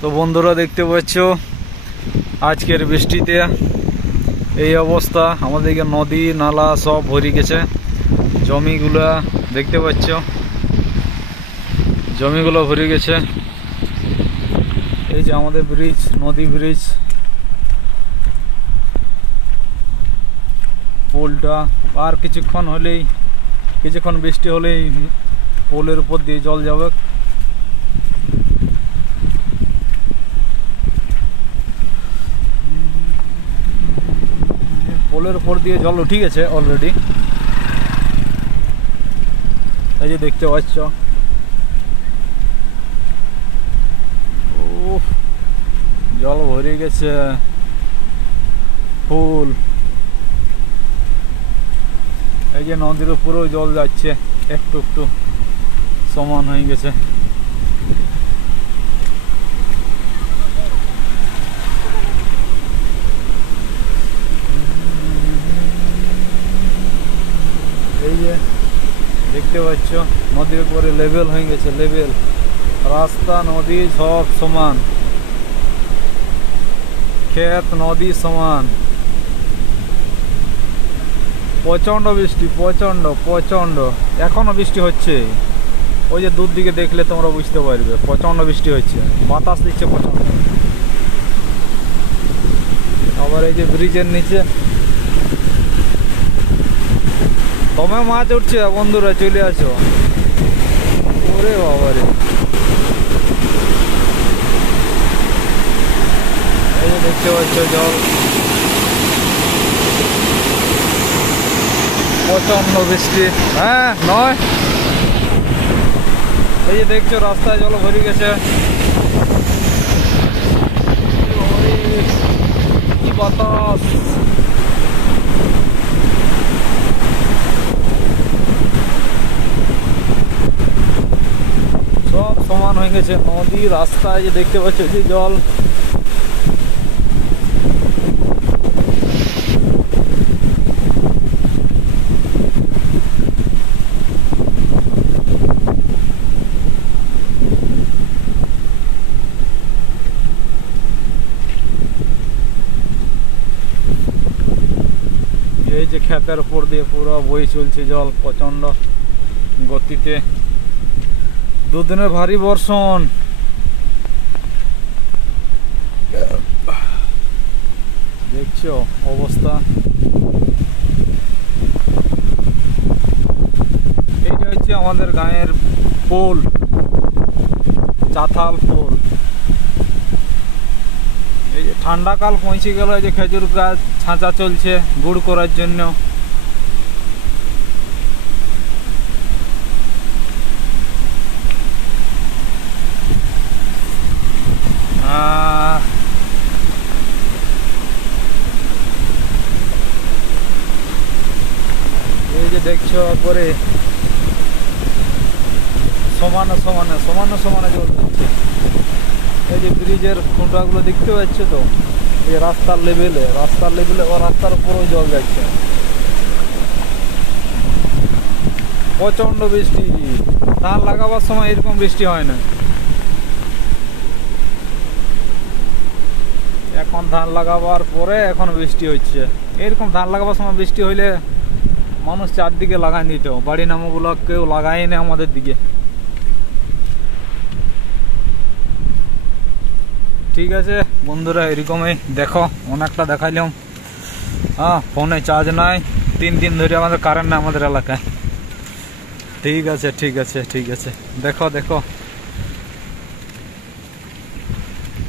তো বন্ধুরা দেখতে পাচ্ছ আজকের বৃষ্টিতে এই অবস্থা। আমাদের নদী নালা সব ভরে গেছে। জমিগুলা দেখতে পাচ্ছ, জমিগুলো ভরে গেছে। এই যে আমাদের ব্রিজ, নদী ব্রিজ, পোলটা আর কিছুক্ষণ বৃষ্টি হলেই পোলের উপর দিয়ে জল যাবে। পোলের উপর দিয়ে জল উঠে গেছে অলরেডি। এই যে দেখতে পাচ্ছ, জল ভরে গেছে ফুল। এই যে নদীর উপরেও জল যাচ্ছে, একটু একটু সমান হয়ে গেছে। এই যে দেখতে পাচ্ছ নদীর উপরে লেভেল হয়ে গেছে, লেভেল রাস্তা নদী সব সমান, ক্ষেত নদী সমান। প্রচন্ড বৃষ্টি, প্রচন্ড প্রচন্ড এখনো বৃষ্টি হচ্ছে। ওই যে দূর দিকে দেখলে তোমরা বুঝতে পারবে, প্রচন্ড বৃষ্টি হচ্ছে, বাতাস দিচ্ছে প্রচন্ড। আবার এই যে ব্রিজের নিচে দমে মাছ উঠছে। বন্ধুরা চলে আসো। ওরে বাবারে, এই যে দেখতে পাচ্ছ জল, প্রচন্ড বৃষ্টি। হ্যাঁ নয়, এই যে দেখছো রাস্তায় জল ভরে গেছে। কি বাতাস! সব সমান হয়ে গেছে নদী রাস্তায়। যে দেখতে পাচ্ছ যে জল, এই যে ক্ষেতের উপর দিয়ে পুরো বই চলছে জল প্রচন্ড গতিতে। দুদিনের ভারী বর্ষণ। দেখছো অবস্থা। এইটা হচ্ছে আমাদের গাঁয়ের পোল, চাতাল পোল। এই যে ঠান্ডাকাল পৌঁছে গেল, এই যে খেজুর গাছ ছাঁচা চলছে গুড় করার জন্য। এই যে দেখছো পরে সমানে সমানে সমানে সমানে জল যাচ্ছে। এই যে ব্রিজের খুঁটাগুলো দেখতে পাচ্ছ তো, এই রাস্তার লেভেলে ও রাস্তার উপরেও জল যাচ্ছে। প্রচন্ড বৃষ্টি। ধান লাগাবার সময় এরকম বৃষ্টি হয় না। এখন ধান লাগাবার পরে এখন বৃষ্টি হচ্ছে। এরকম ধান লাগাবার সময় বৃষ্টি হইলে মানুষ চারদিকে লাগাই দিত, বাড়ি নামগুলো কেউ লাগাই না আমাদের দিকে। ঠিক আছে বন্ধুরা, এরকমই দেখো, অনেকটা দেখাইলাম। হ্যাঁ, ফোনে চার্জ নাই, 3 দিন ধরে আমাদের কারেন্ট নেই আমাদের এলাকায়। ঠিক আছে ঠিক আছে ঠিক আছে, দেখো দেখো।